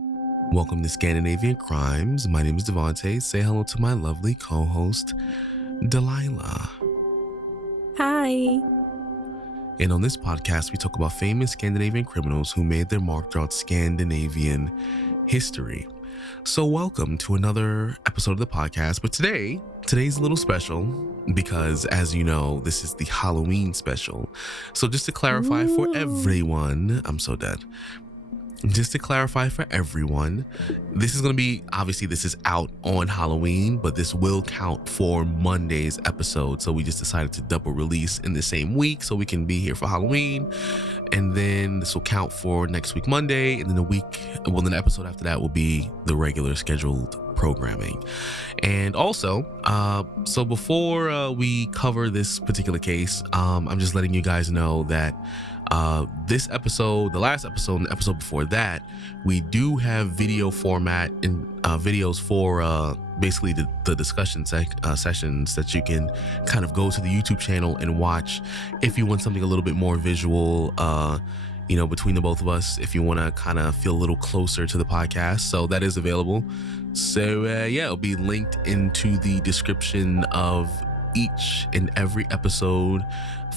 Welcome to Scandinavian Crimes. My name is Devante. Say hello to my lovely co-host, Delila. Hi. And on this podcast, we talk about famous Scandinavian criminals who made their mark throughout Scandinavian history. So welcome to another episode of the podcast. But today's a little special because, as you know, this is the Halloween special. So just to clarify for everyone, I'm so dead. Just to clarify for everyone, this is going to be, obviously this is out on Halloween, but this will count for Monday's episode. So we just decided to double release in the same week so we can be here for Halloween. And then this will count for next week, Monday. And then the episode after that will be the regular scheduled programming. And also, so before we cover this particular case, I'm just letting you guys know that this episode, the last episode and the episode before that, we do have video format and videos for basically the discussion sessions that you can kind of go to the YouTube channel and watch if you want something a little bit more visual, between the both of us, if you want to kind of feel a little closer to the podcast. So that is available. So it'll be linked into the description of each and every episode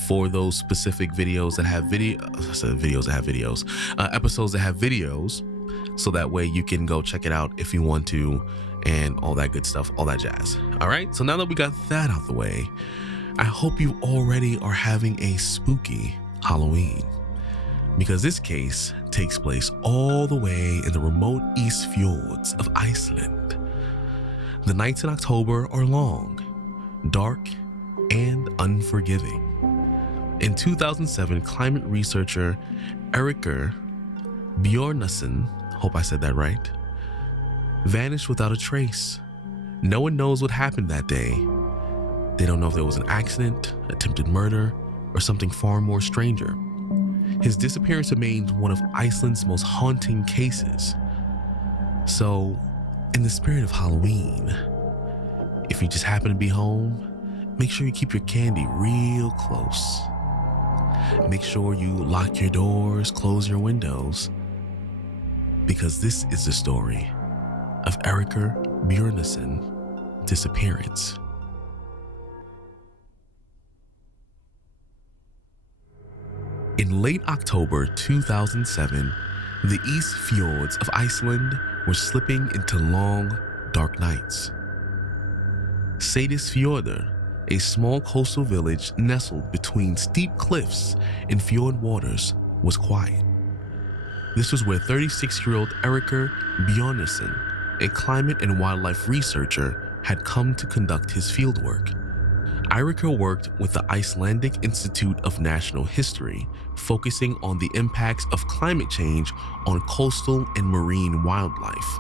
for those specific videos that have episodes that have videos, so that way you can go check it out if you want to, and all that good stuff, all that jazz. All right, so now that we got that out the way, I hope you already are having a spooky Halloween, because this case takes place all the way in the remote East Fjords of Iceland. The nights in October are long, dark, and unforgiving. In 2007, climate researcher Eiríkur Bjarnason, hope I said that right, vanished without a trace. No one knows what happened that day. They don't know if there was an accident, attempted murder, or something far more stranger. His disappearance remains one of Iceland's most haunting cases. So, in the spirit of Halloween, if you just happen to be home, make sure you keep your candy real close. Make sure you lock your doors, close your windows, because this is the story of Eiríkur Bjarnason disappearance. In late October 2007, the East Fjords of Iceland were slipping into long, dark nights. Seyðisfjörður, a small coastal village nestled between steep cliffs and fjord waters, was quiet. This was where 36-year-old Eiríkur Bjarnason, a climate and wildlife researcher, had come to conduct his fieldwork. Eiríkur worked with the Icelandic Institute of National History, focusing on the impacts of climate change on coastal and marine wildlife.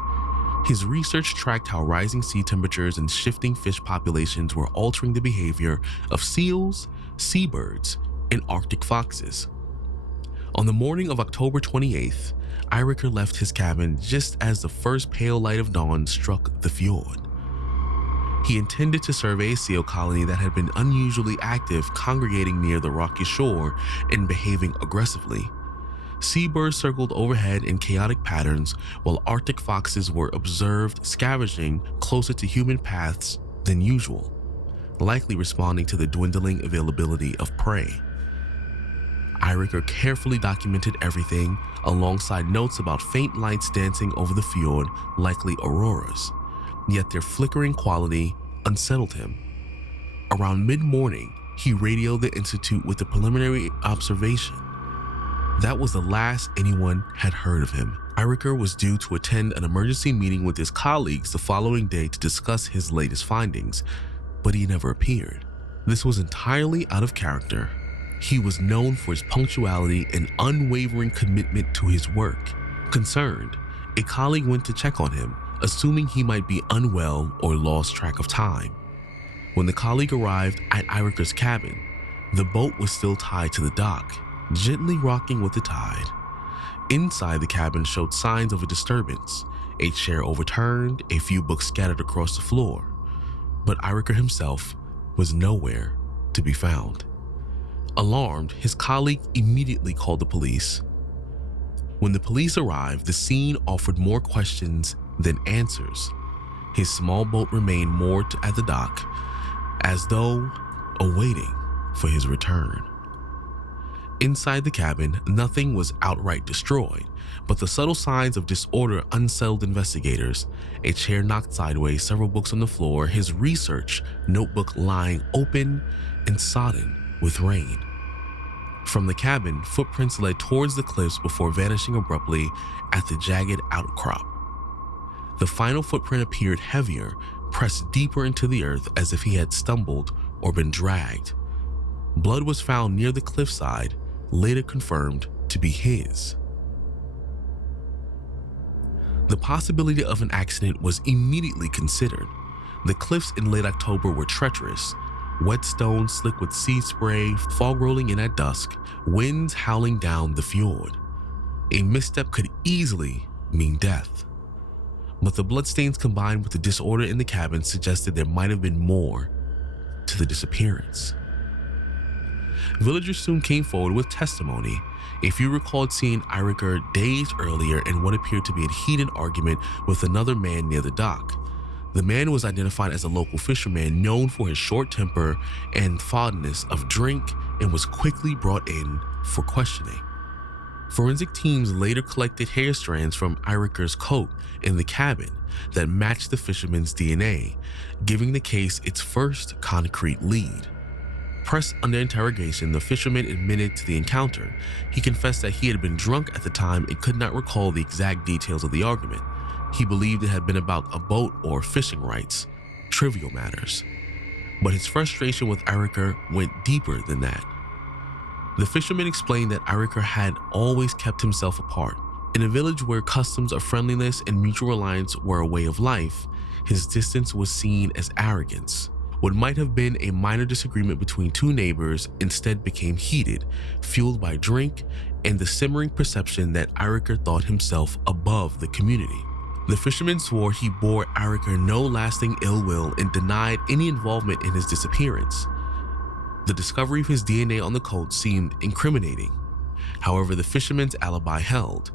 His research tracked how rising sea temperatures and shifting fish populations were altering the behavior of seals, seabirds, and Arctic foxes. On the morning of October 28th, Eiríkur left his cabin just as the first pale light of dawn struck the fjord. He intended to survey a seal colony that had been unusually active, congregating near the rocky shore and behaving aggressively. Seabirds circled overhead in chaotic patterns, while Arctic foxes were observed scavenging closer to human paths than usual, likely responding to the dwindling availability of prey. Eiríkur carefully documented everything, alongside notes about faint lights dancing over the fjord, likely auroras, yet their flickering quality unsettled him. Around mid-morning, he radioed the Institute with a preliminary observation. That was the last anyone had heard of him. Eiríkur was due to attend an emergency meeting with his colleagues the following day to discuss his latest findings, but he never appeared. This was entirely out of character. He was known for his punctuality and unwavering commitment to his work. Concerned, a colleague went to check on him, assuming he might be unwell or lost track of time. When the colleague arrived at Eiríkur's cabin, the boat was still tied to the dock, gently rocking with the tide. Inside the cabin showed signs of a disturbance, a chair overturned, a few books scattered across the floor. But Eiríkur himself was nowhere to be found. Alarmed, his colleague immediately called the police. When the police arrived, the scene offered more questions than answers. His small boat remained moored at the dock, as though awaiting for his return. Inside the cabin, nothing was outright destroyed, but the subtle signs of disorder unsettled investigators. A chair knocked sideways, several books on the floor, his research notebook lying open and sodden with rain. From the cabin, footprints led towards the cliffs before vanishing abruptly at the jagged outcrop. The final footprint appeared heavier, pressed deeper into the earth as if he had stumbled or been dragged. Blood was found near the cliffside, later confirmed to be his. The possibility of an accident was immediately considered. The cliffs in late October were treacherous. Wet stones slick with sea spray, fog rolling in at dusk, winds howling down the fjord. A misstep could easily mean death. But the bloodstains combined with the disorder in the cabin suggested there might have been more to the disappearance. Villagers soon came forward with testimony. A few recalled seeing Eiríkur days earlier in what appeared to be a heated argument with another man near the dock. The man was identified as a local fisherman known for his short temper and fondness of drink and was quickly brought in for questioning. Forensic teams later collected hair strands from Eiríkur's coat in the cabin that matched the fisherman's DNA, giving the case its first concrete lead. Pressed under interrogation, the fisherman admitted to the encounter. He confessed that he had been drunk at the time and could not recall the exact details of the argument. He believed it had been about a boat or fishing rights, trivial matters. But his frustration with Eiríkur went deeper than that. The fisherman explained that Eiríkur had always kept himself apart. In a village where customs of friendliness and mutual reliance were a way of life, his distance was seen as arrogance. What might have been a minor disagreement between two neighbors instead became heated, fueled by drink and the simmering perception that Eiríkur thought himself above the community. The fisherman swore he bore Eiríkur no lasting ill will and denied any involvement in his disappearance. The discovery of his DNA on the coat seemed incriminating. However, the fisherman's alibi held.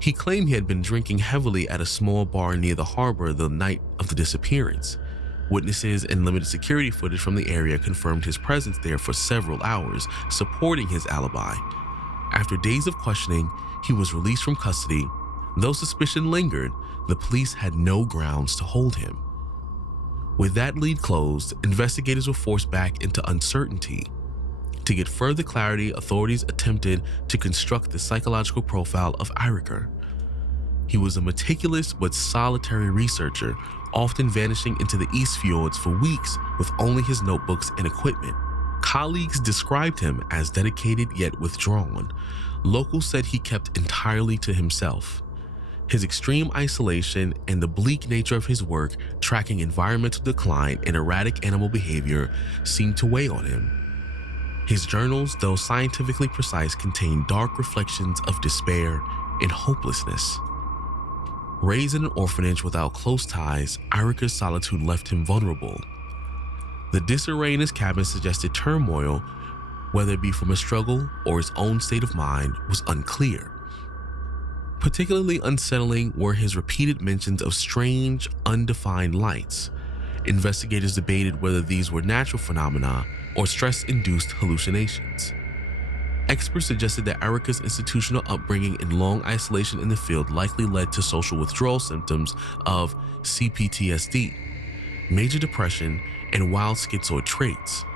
He claimed he had been drinking heavily at a small bar near the harbor the night of the disappearance. Witnesses and limited security footage from the area confirmed his presence there for several hours, supporting his alibi. After days of questioning, he was released from custody. Though suspicion lingered, the police had no grounds to hold him. With that lead closed, investigators were forced back into uncertainty. To get further clarity, authorities attempted to construct the psychological profile of Eiríkur. He was a meticulous but solitary researcher, often vanishing into the East Fjords for weeks with only his notebooks and equipment. Colleagues described him as dedicated yet withdrawn. Locals said he kept entirely to himself. His extreme isolation and the bleak nature of his work tracking environmental decline and erratic animal behavior seemed to weigh on him. His journals, though scientifically precise, contained dark reflections of despair and hopelessness. Raised in an orphanage without close ties, Eiríkur's solitude left him vulnerable. The disarray in his cabin suggested turmoil, whether it be from a struggle or his own state of mind, was unclear. Particularly unsettling were his repeated mentions of strange, undefined lights. Investigators debated whether these were natural phenomena or stress-induced hallucinations. Experts suggested that Eiríkur's institutional upbringing and long isolation in the field likely led to social withdrawal symptoms of CPTSD, major depression, and wild schizoid traits.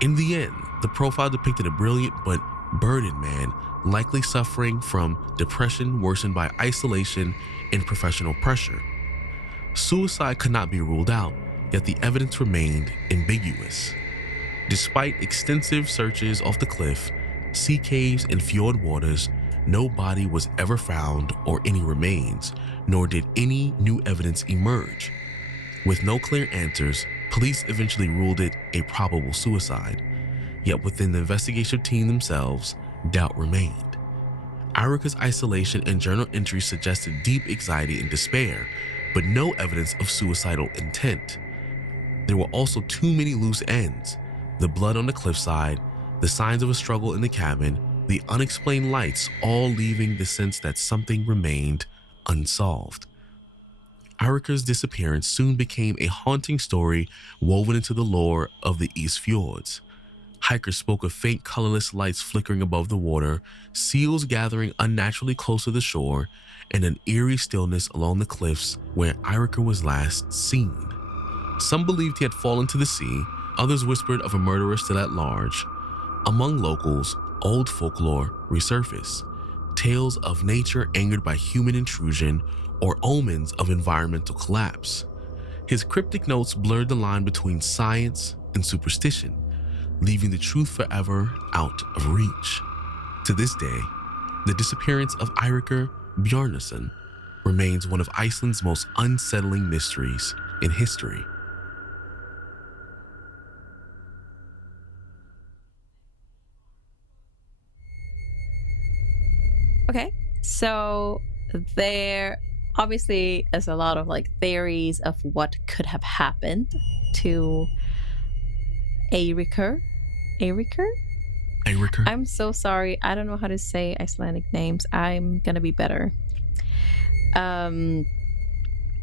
In the end, the profile depicted a brilliant but burdened man, likely suffering from depression worsened by isolation and professional pressure. Suicide could not be ruled out, yet the evidence remained ambiguous. Despite extensive searches off the cliff, sea caves, and fjord waters, no body was ever found or any remains, nor did any new evidence emerge. With no clear answers, police eventually ruled it a probable suicide. Yet within the investigation team themselves, doubt remained. Eiríkur's isolation and journal entries suggested deep anxiety and despair, but no evidence of suicidal intent. There were also too many loose ends: the blood on the cliffside, the signs of a struggle in the cabin, the unexplained lights all leaving the sense that something remained unsolved. Eirikur's disappearance soon became a haunting story woven into the lore of the East Fjords. Hikers spoke of faint colorless lights flickering above the water, seals gathering unnaturally close to the shore, and an eerie stillness along the cliffs where Eirikur was last seen. Some believed he had fallen to the sea, others whispered of a murderer still at large. Among locals, old folklore resurfaced, tales of nature angered by human intrusion or omens of environmental collapse. His cryptic notes blurred the line between science and superstition, leaving the truth forever out of reach. To this day, the disappearance of Eiríkur Bjarnason remains one of Iceland's most unsettling mysteries in history. Okay, so there obviously is a lot of like theories of what could have happened to Eiríkur. I'm so sorry. I don't know how to say Icelandic names. I'm gonna be better.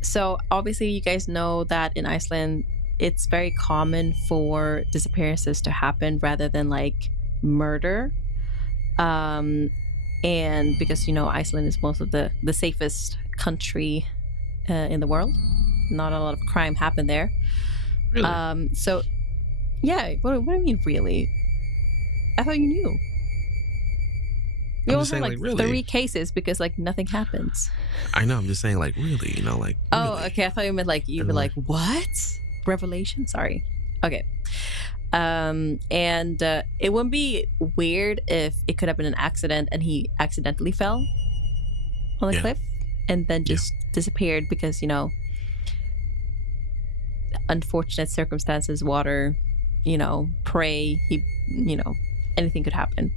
So obviously you guys know that in Iceland it's very common for disappearances to happen rather than like murder. And because Iceland is most of the safest country in the world, not a lot of crime happened there. Really? So yeah, what do you mean really? I thought you knew. We I'm only just saying, had like really. 3 cases because like nothing happens. I know, I'm just saying, like, really, like, Oh, really. okay. I thought you meant like you were like, what? Revelation? Sorry. Okay. And it wouldn't be weird if it could have been an accident and he accidentally fell on the cliff and then just disappeared because, unfortunate circumstances, water, prey, he, anything could happen.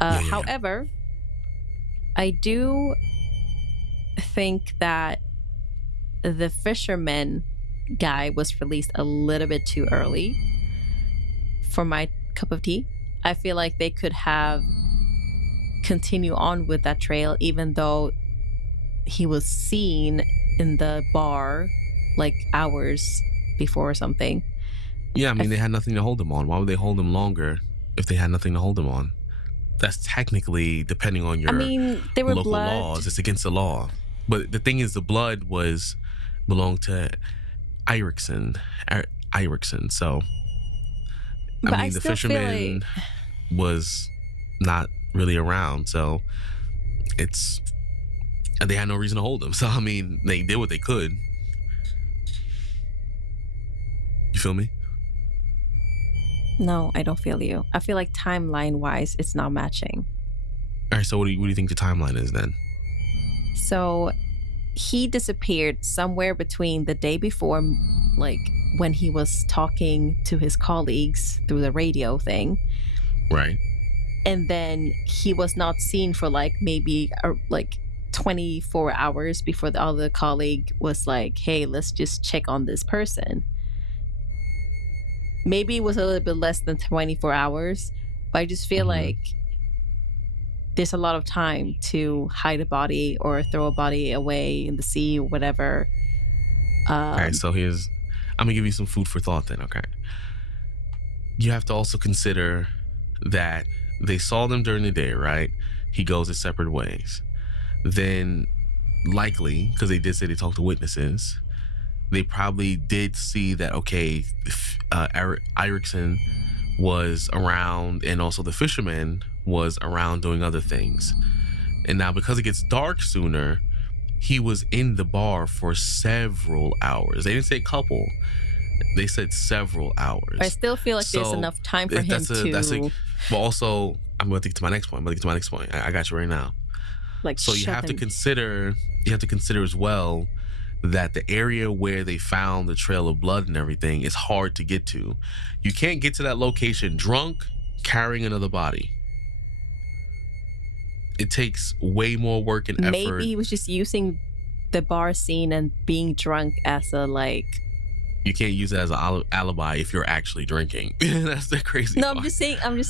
However, I do think that the fisherman guy was released a little bit too early for my cup of tea. I feel like they could have continued on with that trail even though he was seen in the bar like hours before or something. Yeah, I mean, they had nothing to hold him on. Why would they hold him longer if they had nothing to hold him on? That's technically, depending on your they were local blood. laws, it's against the law. But the thing is, the blood belonged to Eiríksson. So, But I mean, the fisherman was not really around. So, they had no reason to hold him. So, I mean, they did what they could. You feel me? No, I don't feel you. I feel like timeline-wise, it's not matching. All right, so what do you think the timeline is then? So he disappeared somewhere between the day before, like when he was talking to his colleagues through the radio thing. Right. And then he was not seen for like maybe like 24 hours before the other colleague was like, hey, let's just check on this person. Maybe it was a little bit less than 24 hours, but I just feel like there's a lot of time to hide a body or throw a body away in the sea or whatever. All right, so I'm going to give you some food for thought then, okay? You have to also consider that they saw them during the day, right? He goes his separate ways. Then likely, because they did say they talked to witnesses, they probably did see that, okay, Eiríksson was around and also the fisherman was around doing other things. And now because it gets dark sooner, he was in the bar for several hours. They didn't say a couple. They said several hours. I still feel like there's enough time for him to... But also, I'm going to get to my next point. I got you right now. So you have to consider as well that the area where they found the trail of blood and everything is hard to get to. You can't get to that location drunk, carrying another body. It takes way more work and effort. Maybe he was just using the bar scene and being drunk as a like You can't use it as an alibi if you're actually drinking. That's the crazy part. I'm just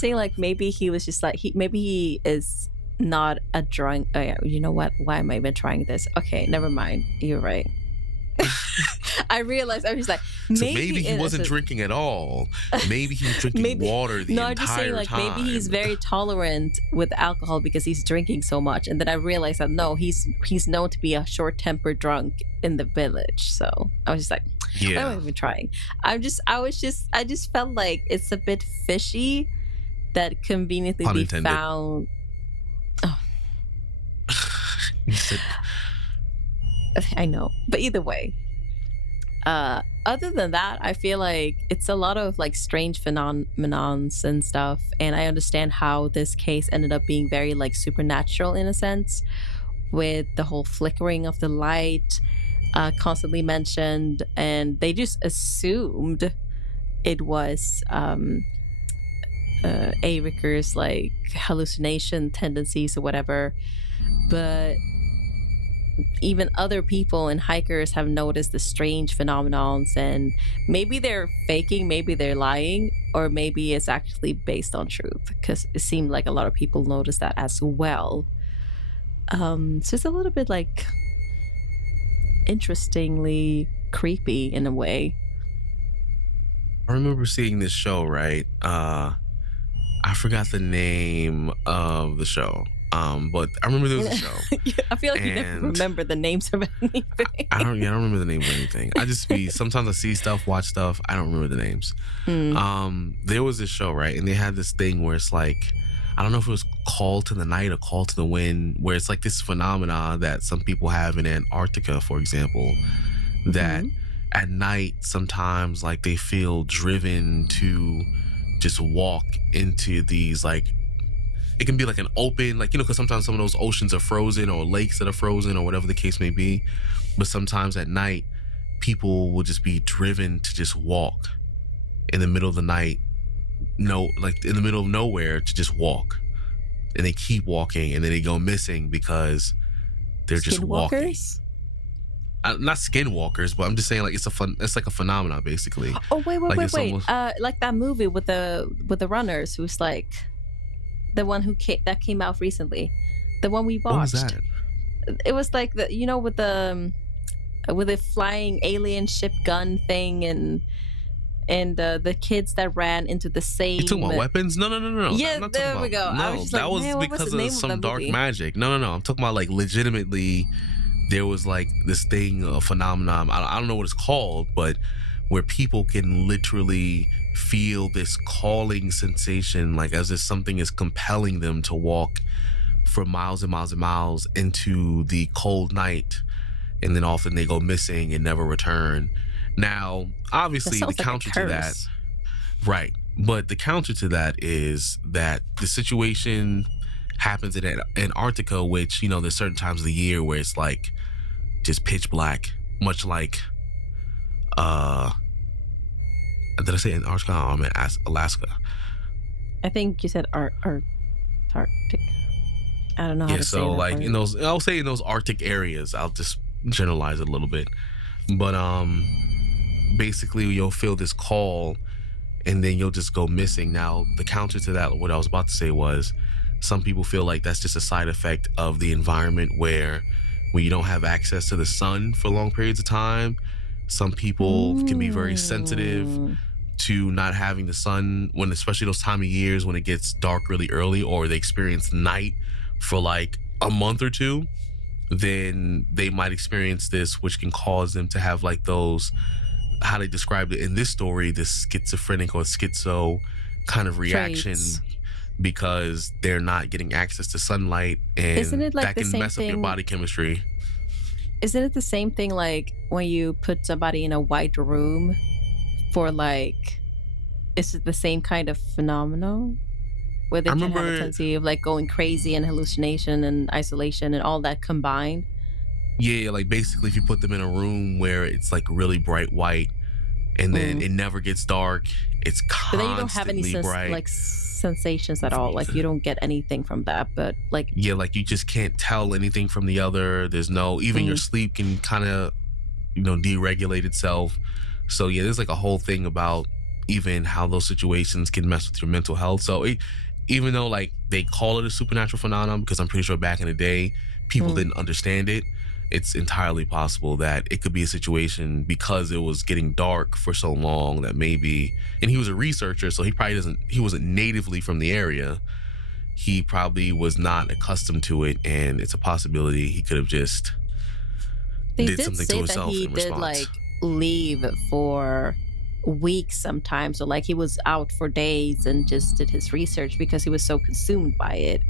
saying, like, maybe he was just like, maybe he is not a drunk. Oh, yeah, you know what? Why am I even trying this? Okay, never mind. You're right. I realized, I was like, maybe he wasn't drinking at all. Maybe he was drinking water the entire time. No, I'm just saying, like, maybe he's very tolerant with alcohol because he's drinking so much. And then I realized that no, he's known to be a short-tempered drunk in the village. So I was just like, why am I even trying? I just felt like it's a bit fishy that conveniently be found. Oh. I know, but either way, other than that, I feel like it's a lot of like strange phenomenons and stuff, and I understand how this case ended up being very like supernatural in a sense, with the whole flickering of the light constantly mentioned, and they just assumed it was Eiríkur's like hallucination tendencies or whatever, but even other people and hikers have noticed the strange phenomenons, and maybe they're faking, maybe they're lying, or maybe it's actually based on truth, because it seemed like a lot of people noticed that as well. So it's a little bit like interestingly creepy in a way. I remember seeing this show, right? I forgot the name of the show. But I remember there was a show. I feel like you never remember the names of anything. I don't remember the name of anything. Sometimes I see stuff, watch stuff. I don't remember the names. There was this show, right? And they had this thing where it's like, I don't know if it was Call to the Night or Call to the Wind, where it's like this phenomena that some people have in Antarctica, for example, that at night sometimes like they feel driven to just walk into these like, it can be like an open, like, because sometimes some of those oceans are frozen or lakes that are frozen or whatever the case may be. But sometimes at night, people will just be driven to just walk in the middle of the night, like in the middle of nowhere, to just walk. And they keep walking and then they go missing because they're just walking. Not skinwalkers, but I'm just saying like it's like a phenomenon basically. Oh, wait. Almost... like that movie with the runners who's like, the one that came out recently, the one we watched. What was that? It was like with the flying alien ship gun thing and the kids that ran into the same. You talking about weapons? No. Yeah, there we go. No, I was just like, that was because of some dark magic. No. I'm talking about like legitimately. There was like this thing, a phenomenon. I don't know what it's called, but where people can literally feel this calling sensation, like as if something is compelling them to walk for miles and miles and miles into the cold night, and then often they go missing and never return. Now, obviously, the counter to that, right? But the counter to that is that the situation happens in Antarctica, which there's certain times of the year where it's like just pitch black, much like did I say Antarctica? I meant Alaska. I think you said Arctic. I don't know how to say that. Yeah, so like I'll say in those Arctic areas, I'll just generalize it a little bit. But basically you'll feel this call and then you'll just go missing. Now, the counter to that, what I was about to say was, some people feel like that's just a side effect of the environment where when you don't have access to the sun for long periods of time, some people can be very sensitive to not having the sun, when especially those time of years when it gets dark really early, or they experience night for like a month or two, then they might experience this, which can cause them to have like those, how they described it in this story, this schizophrenic or schizo kind of reaction. Traits. Because they're not getting access to sunlight, and isn't it like that can mess up your body chemistry. Isn't it the same thing like when you put somebody in a white room for like, is it the same kind of phenomenon where they can have a tendency of like going crazy and hallucination and isolation and all that combined? Yeah, like basically if you put them in a room where it's like really bright white and then it never gets dark, it's constantly bright. But then you don't have any like sensations at all, like you don't get anything from that, but like, yeah, like you just can't tell anything from the other. There's no, even your sleep can kind of deregulate itself. So yeah, there's like a whole thing about even how those situations can mess with your mental health. So even though like they call it a supernatural phenomenon, because I'm pretty sure back in the day people didn't understand it, it's entirely possible that it could be a situation because it was getting dark for so long that maybe, and he was a researcher, so he wasn't natively from the area. He probably was not accustomed to it, and it's a possibility he could have just did something to himself in response. They did say that he did like leave for weeks sometimes, or like he was out for days and just did his research because he was so consumed by it.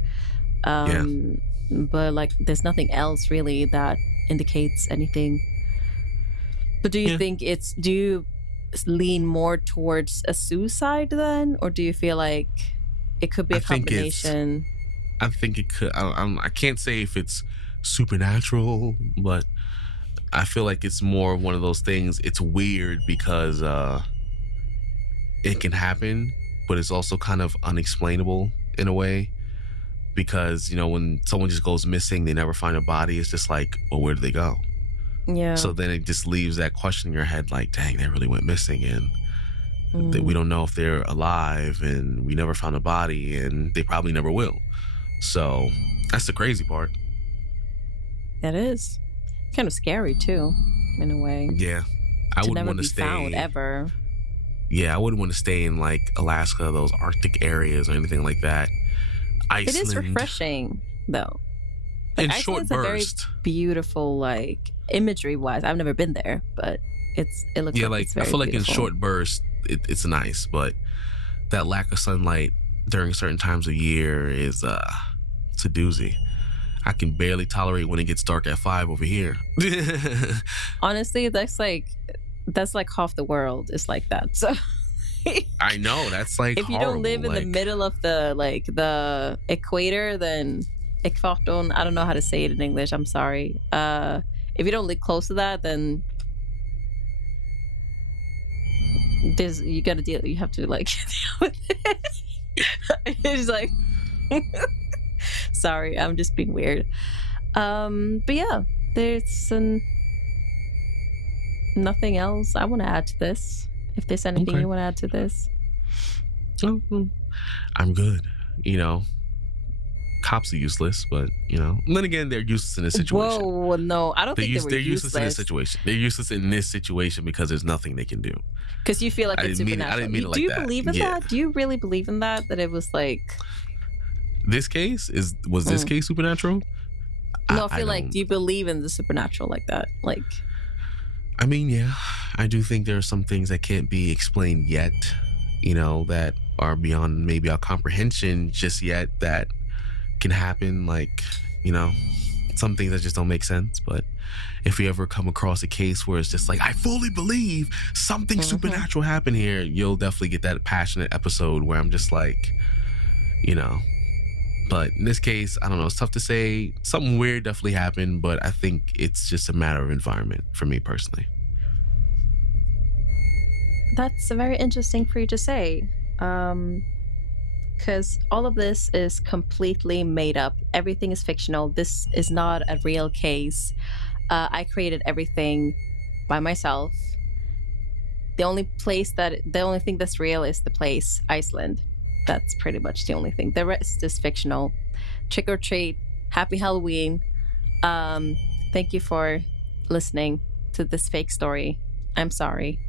But like there's nothing else really that indicates anything. But do you think do you lean more towards a suicide then, or do you feel like it could be a combination? I think it could. I can't say if it's supernatural, but I feel like it's more one of those things. It's weird because it can happen, but it's also kind of unexplainable in a way. Because, you know, when someone just goes missing, they never find a body. It's just like, well, where did they go? Yeah. So then it just leaves that question in your head, like, dang, they really went missing, and we don't know if they're alive, and we never found a body, and they probably never will. So that's the crazy part. That is kind of scary too, in a way. Yeah, I wouldn't want to stay found ever. Yeah, I wouldn't want to stay in like Alaska, those Arctic areas, or anything like that. Iceland. It is refreshing though. Like, in Iceland's short burst. A very beautiful, like imagery wise. I've never been there, but it looks like it's very I feel like beautiful. in short bursts it's nice, but that lack of sunlight during certain times of year is it's a doozy. I can barely tolerate when it gets dark at 5 over here. Honestly, that's like half the world is like that. So I know, that's like if you horrible. don't live in the middle of the equator, then ekvatorn, I don't know how to say it in English, I'm sorry. If you don't live close to that, then you have to like deal with it. It's like sorry, I'm just being weird. But yeah, there's nothing else I want to add to this. If there's anything you want to add to this. I'm good. You know, cops are useless, but you know, then again, they're useless in this situation. Whoa, no, I don't think they're useless in this situation. They're useless in this situation because there's nothing they can do. Because you feel like it's supernatural. I didn't mean it like that. Do you believe in that? Do you really believe in that? That it was like this case was this case supernatural? No, I feel like, do you believe in the supernatural like that? Like, I mean, yeah, I do think there are some things that can't be explained yet, you know, that are beyond maybe our comprehension just yet, that can happen. Like, you know, some things that just don't make sense. But if you ever come across a case where it's just like, I fully believe something supernatural happened here, you'll definitely get that passionate episode where I'm just like, you know. But in this case, I don't know, it's tough to say. Something weird definitely happened, but I think it's just a matter of environment for me personally. That's very interesting for you to say. Because all of this is completely made up. Everything is fictional. This is not a real case. I created everything by myself. The only thing that's real is the place, Iceland. That's pretty much the only thing. The rest is fictional. Trick or treat. Happy Halloween. Thank you for listening to this fake story. I'm sorry.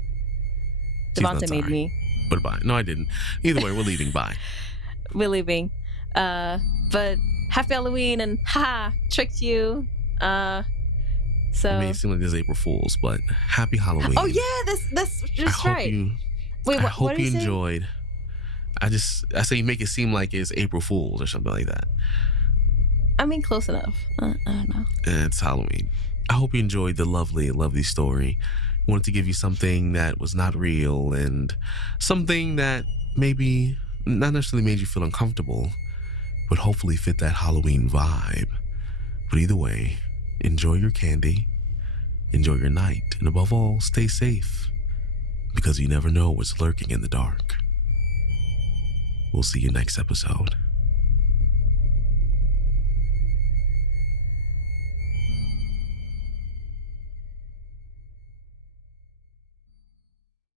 Devante made me. But bye. No, I didn't. Either way, we're leaving. Bye. We're leaving. But happy Halloween and tricked you. So it may seem like this April Fool's, but happy Halloween. Oh yeah, that's just right. I hope you enjoyed. I say you make it seem like it's April Fool's or something like that. I mean, close enough. I don't know. It's Halloween. I hope you enjoyed the lovely, lovely story. Wanted to give you something that was not real and something that maybe not necessarily made you feel uncomfortable, but hopefully fit that Halloween vibe. But either way, enjoy your candy, enjoy your night, and above all, stay safe, because you never know what's lurking in the dark. We'll see you next episode.